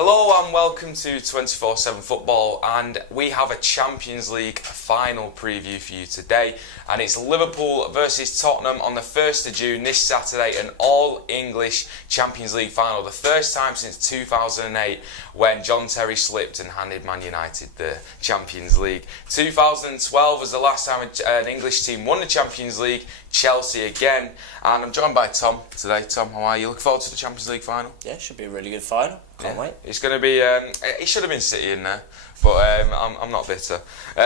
Hello and welcome to 24/7 Football, and we have a Champions League final preview for you today, and it's Liverpool versus Tottenham on the 1st of June this Saturday, an all-English Champions League final, the first time since 2008 when John Terry slipped and handed Man United the Champions League. 2012 was the last time an English team won the Champions League, Chelsea again, and I'm joined by Tom today. Tom, how are you? Looking forward to the Champions League final? Yeah, it should be a really good final. Can't wait. It's going to be. It should have been City in there, but I'm not bitter.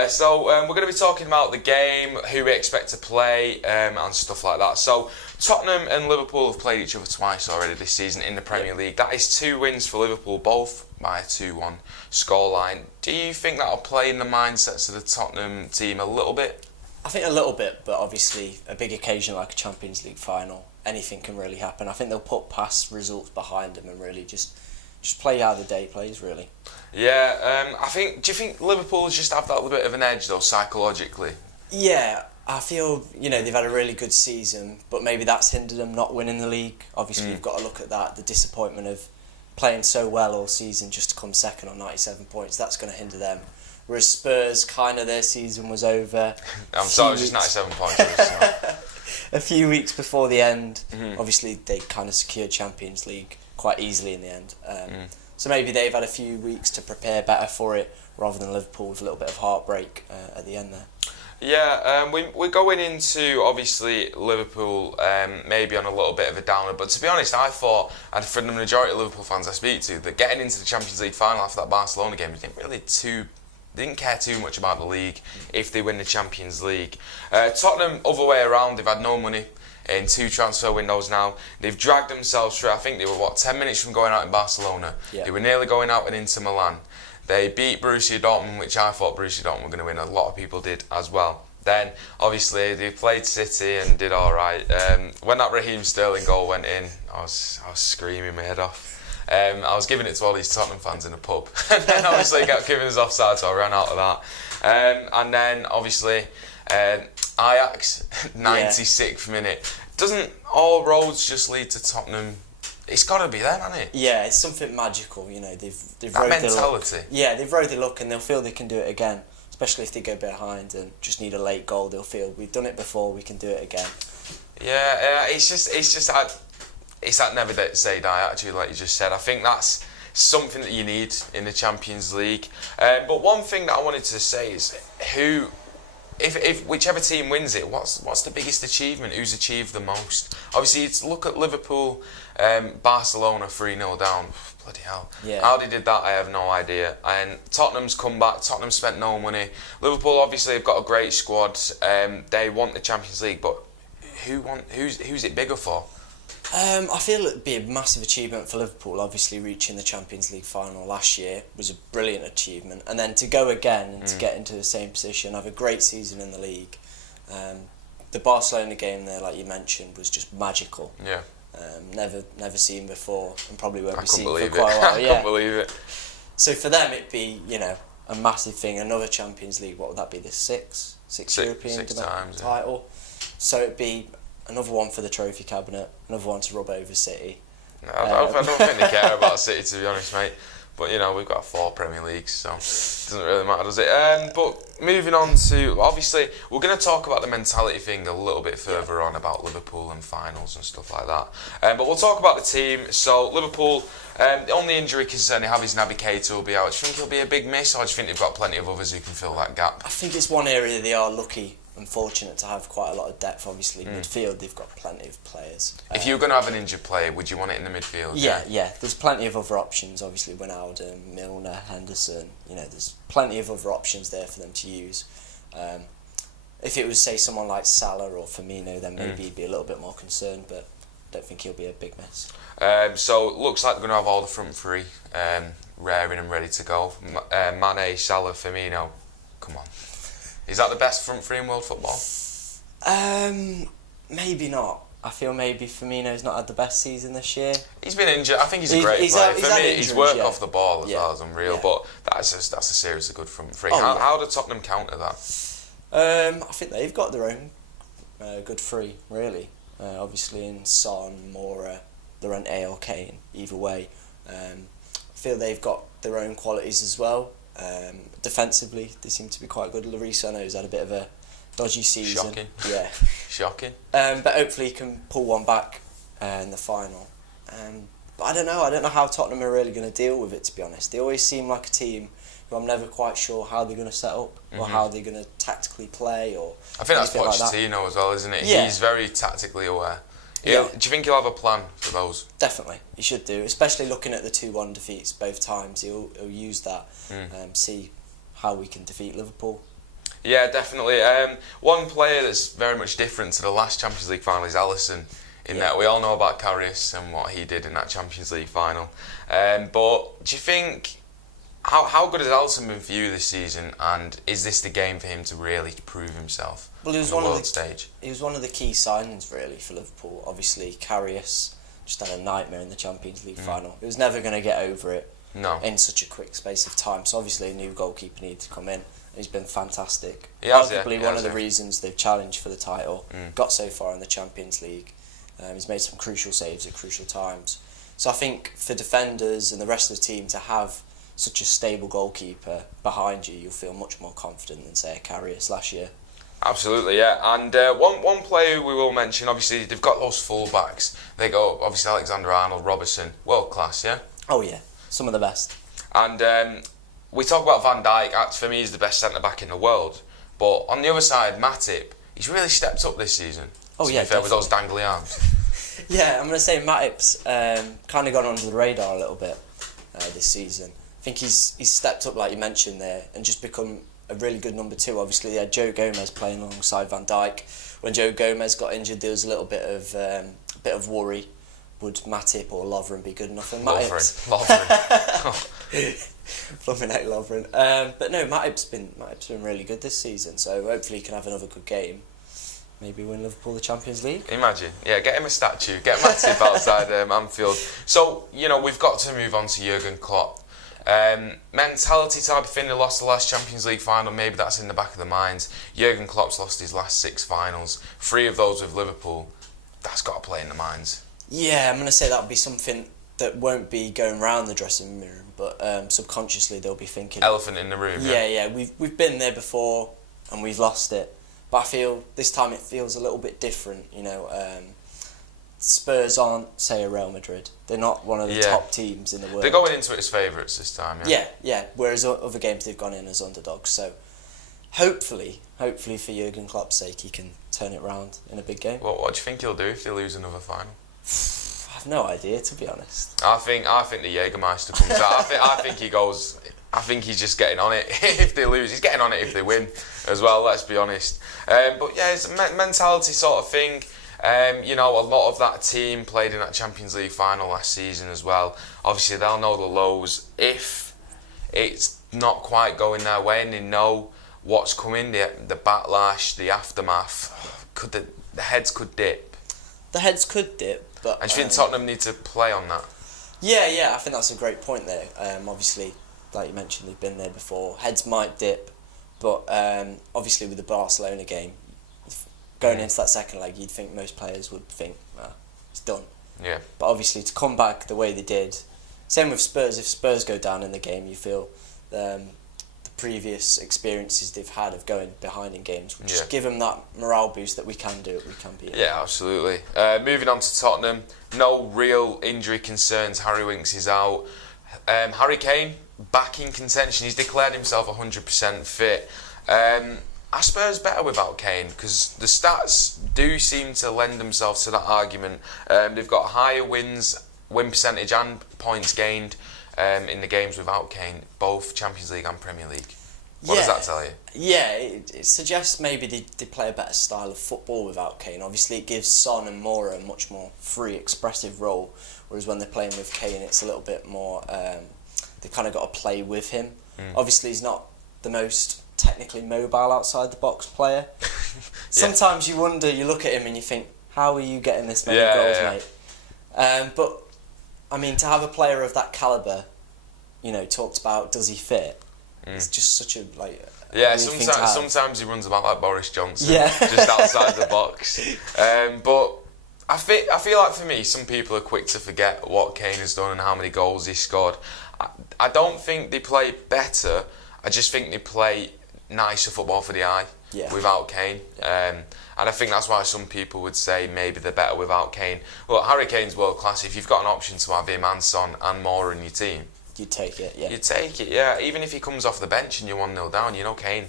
So we're going to be talking about the game, who we expect to play, and stuff like that. So Tottenham and Liverpool have played each other twice already this season in the Premier League. That is 2 wins for Liverpool, both by a 2-1 scoreline. Do you think that'll play in the mindsets of the Tottenham team a little bit? I think a little bit, but obviously a big occasion like a Champions League final, anything can really happen. I think they'll put past results behind them and really just play how the day plays, really. Yeah, I think. Do you think Liverpool just have that little bit of an edge though, psychologically? Yeah, I feel they've had a really good season, but maybe that's hindered them not winning the league. Obviously, you've got to look at that, the disappointment of playing so well all season just to come second on 97 points. That's going to hinder them. Whereas Spurs, kind of their season was over. I'm sorry, it was just 97 points. A few weeks before the end, obviously they kind of secured Champions League quite easily in the end. So maybe they've had a few weeks to prepare better for it, rather than Liverpool with a little bit of heartbreak at the end there. Yeah, we're going into, obviously, Liverpool maybe on a little bit of a downer, but to be honest, I thought, and for the majority of Liverpool fans I speak to, that getting into the Champions League final after that Barcelona game, they didn't care too much about the league if they win the Champions League. Tottenham, other way around, they've had no money in 2 transfer windows now. They've dragged themselves through. I think they were 10 minutes from going out in Barcelona. Yeah. They were nearly going out in Inter Milan. They beat Borussia Dortmund, which I thought Borussia Dortmund were going to win. A lot of people did as well. Then obviously they played City and did all right. When that Raheem Sterling goal went in, I was screaming my head off. I was giving it to all these Tottenham fans in a pub, and then obviously got given us offside, so I ran out of that. And then obviously Ajax, 96th minute. Doesn't all roads just lead to Tottenham? It's got to be them, hasn't it? Yeah, it's something magical. They've that rode mentality. Yeah, they've rode the luck, and they'll feel they can do it again. Especially if they go behind and just need a late goal, they'll feel we've done it before, we can do it again. Yeah, it's that never say die attitude, like you just said. I think that's something that you need in the Champions League. But one thing that I wanted to say is if whichever team wins it, what's the biggest achievement? Who's achieved the most? Obviously, look at Liverpool, Barcelona 3-0 down. Bloody hell. Yeah. How they did that, I have no idea. And Tottenham's come back. Tottenham spent no money. Liverpool obviously have got a great squad. They want the Champions League, but who's it bigger for? I feel it'd be a massive achievement for Liverpool. Obviously, reaching the Champions League final last year was a brilliant achievement, and then to go again and to get into the same position, have a great season in the league. The Barcelona game there, like you mentioned, was just magical. Yeah. Never seen before, and probably won't be seen for quite a while. I couldn't believe it. So for them, it'd be a massive thing. Another Champions League. What would that be? The sixth European title. Yeah. So it'd be another one for the trophy cabinet, another one to rub over City. No, I don't think they care about City, to be honest, mate. But we've got 4 Premier Leagues, so it doesn't really matter, does it? But moving on to, obviously, we're going to talk about the mentality thing a little bit further on about Liverpool and finals and stuff like that. But we'll talk about the team. So Liverpool, the only injury concern they have is Naby Keita will be out. Do you think he'll be a big miss, or do you think they've got plenty of others who can fill that gap? I think it's one area they are lucky and fortunate to have quite a lot of depth. Obviously, midfield they've got plenty of players. If you were going to have an injured player, would you want it in the midfield? Yeah. There's plenty of other options. Obviously, Wijnaldum, Milner, Henderson. There's plenty of other options there for them to use. If it was, say, someone like Salah or Firmino, then maybe he'd be a little bit more concerned. But I don't think he'll be a big miss. So it looks like they're going to have all the front three raring and ready to go. Mane, Salah, Firmino. Come on. Is that the best front three in world football? Maybe not. I feel maybe Firmino's not had the best season this year. He's been injured. I think he's a great player. For me, his work off the ball as well is unreal. But that's a seriously good front three. How do Tottenham counter that? I think they've got their own good three, really. Obviously in Son, Moura, they're on ALK either way. I feel they've got their own qualities as well. Defensively, they seem to be quite good. Lloris, I know, has had a bit of a dodgy season. Shocking. Yeah. Shocking. But hopefully he can pull one back in the final. But I don't know. I don't know how Tottenham are really going to deal with it, to be honest. They always seem like a team who I'm never quite sure how they're going to set up or how they're going to tactically play. Or I think that's anything like that. Pochettino as well, isn't it? Yeah. He's very tactically aware. Yeah. Do you think he'll have a plan for those? Definitely, he should do. Especially looking at the 2-1 defeats both times, he'll use that. See how we can defeat Liverpool. Yeah, definitely. One player that's very much different to the last Champions League final is Alisson. In that we all know about Karius and what he did in that Champions League final. But do you think how good has Alisson been for you this season? And is this the game for him to really prove himself? Well, he was on the one world of the stage. He was one of the key signings really for Liverpool. Obviously, Karius just had a nightmare in the Champions League final. He was never going to get over it. No. In such a quick space of time. So obviously a new goalkeeper needed to come in. And he's been fantastic. He has, Arguably yeah. one of the reasons they've challenged for the title. Got so far in the Champions League. He's made some crucial saves at crucial times. So I think for defenders and the rest of the team to have such a stable goalkeeper behind you, you'll feel much more confident than, say, a Karius last year. Absolutely, yeah. And one player we will mention, obviously, they've got those full-backs. They go, obviously, Alexander-Arnold, Robertson, world-class, yeah? Oh, yeah. Some of the best. And we talk about Van Dijk. For me, he's the best centre-back in the world. But on the other side, Matip, he's really stepped up this season. Oh, to yeah, be fair, definitely. with those dangly arms. Yeah, I'm going to say Matip's kind of gone under the radar a little bit this season. I think he's stepped up, like you mentioned there, and just become a really good number 2. Obviously, they had Joe Gomez playing alongside Van Dijk. When Joe Gomez got injured, there was a little bit of worry. Would Matip or Lovren be good enough? And Matip's Lovren. Lovren. But no, Matip's been really good this season. So hopefully he can have another good game. Maybe win Liverpool the Champions League. Imagine, yeah, get him a statue, get Matip outside Anfield. So, we've got to move on to Jurgen Klopp. Mentality type of thing, they lost the last Champions League final, maybe that's in the back of their minds. Jurgen Klopp's lost his last 6 finals, 3 of those with Liverpool. That's got to play in the minds. Yeah, I'm going to say that would be something that won't be going round the dressing room, but subconsciously they'll be thinking... Elephant in the room, yeah. We've been there before and we've lost it. But I feel this time it feels a little bit different, Spurs aren't, say, a Real Madrid. They're not one of the top teams in the world. They're going into it as favourites this time, Yeah. Whereas other games they've gone in as underdogs. So hopefully for Jurgen Klopp's sake, he can turn it round in a big game. What do you think he'll do if they lose another final? I have no idea, to be honest. I think the Jägermeister comes out. I think he goes. I think he's just getting on it. If they lose, he's getting on it if they win as well. Let's be honest. But yeah, it's a mentality sort of thing. A lot of that team played in that Champions League final last season as well. Obviously, they'll know the lows if it's not quite going their way, and they know what's coming. The backlash, the aftermath. The heads could dip. The heads could dip, but I just think Tottenham need to play on that. Yeah, I think that's a great point there. Obviously, like you mentioned, they've been there before. Heads might dip, but obviously with the Barcelona game, going into that second leg, you'd think most players would think, it's done. Yeah. But obviously to come back the way they did, same with Spurs. If Spurs go down in the game, you feel the previous experiences they've had of going behind in games will just give them that morale boost that we can do it, we can be it. Yeah, absolutely. Moving on to Tottenham, no real injury concerns. Harry Winks is out. Harry Kane, back in contention. He's declared himself 100% fit. Are Spurs better without Kane? Because the stats do seem to lend themselves to that argument. They've got higher win percentage and points gained in the games without Kane, both Champions League and Premier League. What does that tell you? Yeah, it suggests maybe they play a better style of football without Kane. Obviously, it gives Son and Moura a much more free, expressive role, whereas when they're playing with Kane, it's a little bit more... they kind of got to play with him. Obviously, he's not the most technically mobile outside the box player. Sometimes you wonder, you look at him and you think, how are you getting this many goals, mate? But I mean, to have a player of that calibre, talked about, does he fit? It's just such a sometimes he runs about like Boris Johnson, just outside the box. But I feel like for me, some people are quick to forget what Kane has done and how many goals he scored. I don't think they play better. I just think they play nicer football for the eye without Kane. And I think that's why some people would say maybe they're better without Kane. Look, Harry Kane's world class. If you've got an option to have him and Son and Moura in your team, you'd take it, yeah. You'd take it, yeah. Even if he comes off the bench and you're 1-0 down, you know Kane,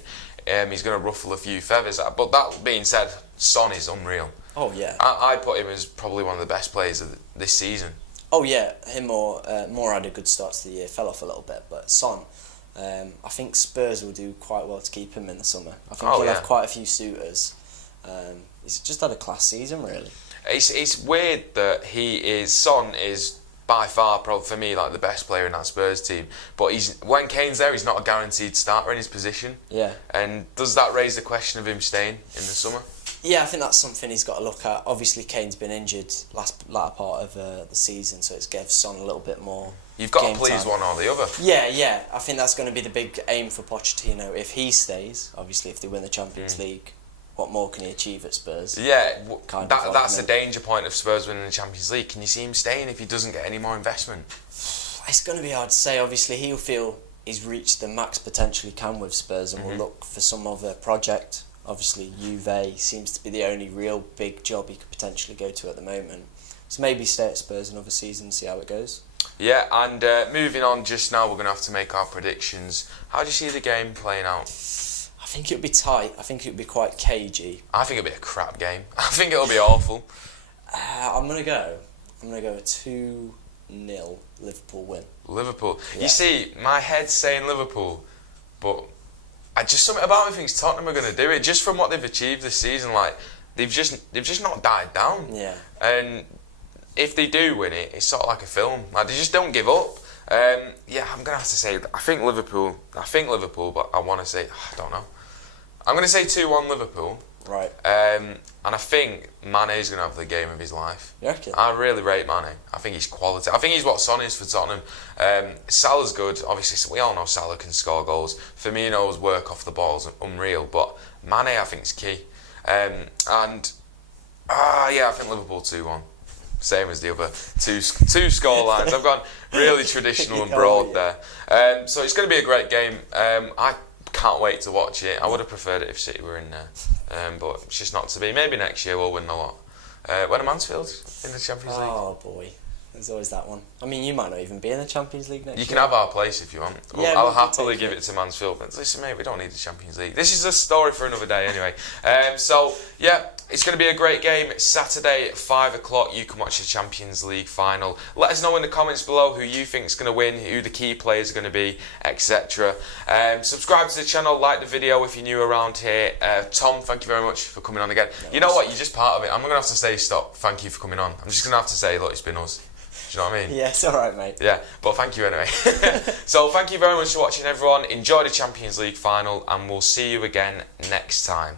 he's going to ruffle a few feathers. But that being said, Son is unreal. Oh, yeah. I put him as probably one of the best players of this season. Oh, yeah. Him or Moura had a good start to the year. Fell off a little bit, but Son, I think Spurs will do quite well to keep him in the summer. I think he'll have quite a few suitors. He's just had a class season, really. It's weird that Son is by far, probably for me, like the best player in that Spurs team. But when Kane's there, he's not a guaranteed starter in his position. Yeah. And does that raise the question of him staying in the summer? Yeah, I think that's something he's got to look at. Obviously, Kane's been injured latter part of the season, so it's given Son a little bit more. You've got game to please time. one or the other. Yeah. I think that's going to be the big aim for Pochettino. If he stays, obviously, if they win the Champions League, what more can he achieve at Spurs? Yeah, that's the danger point of Spurs winning the Champions League. Can you see him staying if he doesn't get any more investment? It's going to be hard to say. Obviously, he'll feel he's reached the max potential he can with Spurs and will look for some other project. Obviously, Juve seems to be the only real big job he could potentially go to at the moment. So maybe stay at Spurs another season and see how it goes. Yeah, and moving on just now, we're going to have to make our predictions. How do you see the game playing out? I think it'll be tight. I think it'll be quite cagey. I think it'll be a crap game. I think it'll be awful. I'm going to go a 2-0 Liverpool win. Liverpool. Yeah. You see, my head's saying Liverpool, but something about me thinks Tottenham are going to do it. Just from what they've achieved this season, like they've just not died down. Yeah. And if they do win it, it's sort of like a film. Like they just don't give up. Yeah, I'm gonna have to say I think Liverpool, but I want to say I don't know. I'm gonna say 2-1 Liverpool. Right. And I think Mane's going to have the game of his life. You reckon? I really rate Mane. I think he's quality. I think he's what Son is for Tottenham. Salah's good. Obviously, we all know Salah can score goals. Firmino's work off the ball is unreal. But Mane, I think, is key. I think Liverpool 2-1. Same as the other two score lines. I've gone really traditional and broad there. So it's going to be a great game. I can't wait to watch it. I would have preferred it if City were in there, but it's just not to be. Maybe next year we'll win a lot. When are Mansfield in the Champions League? Oh boy, there's always that one. I mean, you might not even be in the Champions League next year. You can have our place if you want. Yeah, I'll happily give it to Mansfield. But listen, mate, we don't need the Champions League. This is a story for another day anyway. So, yeah, it's going to be a great game. It's Saturday at 5 o'clock. You can watch the Champions League final. Let us know in the comments below who you think is going to win, who the key players are going to be, etc. Subscribe to the channel, like the video if you're new around here. Tom, thank you very much for coming on again. You know what? You're just part of it. I'm not going to have to say stop. Thank you for coming on. I'm just going to have to say, look, it's been us. Do you know what I mean? Yeah, it's alright, mate. Yeah, but thank you anyway. So thank you very much for watching, everyone. Enjoy the Champions League final, and we'll see you again next time.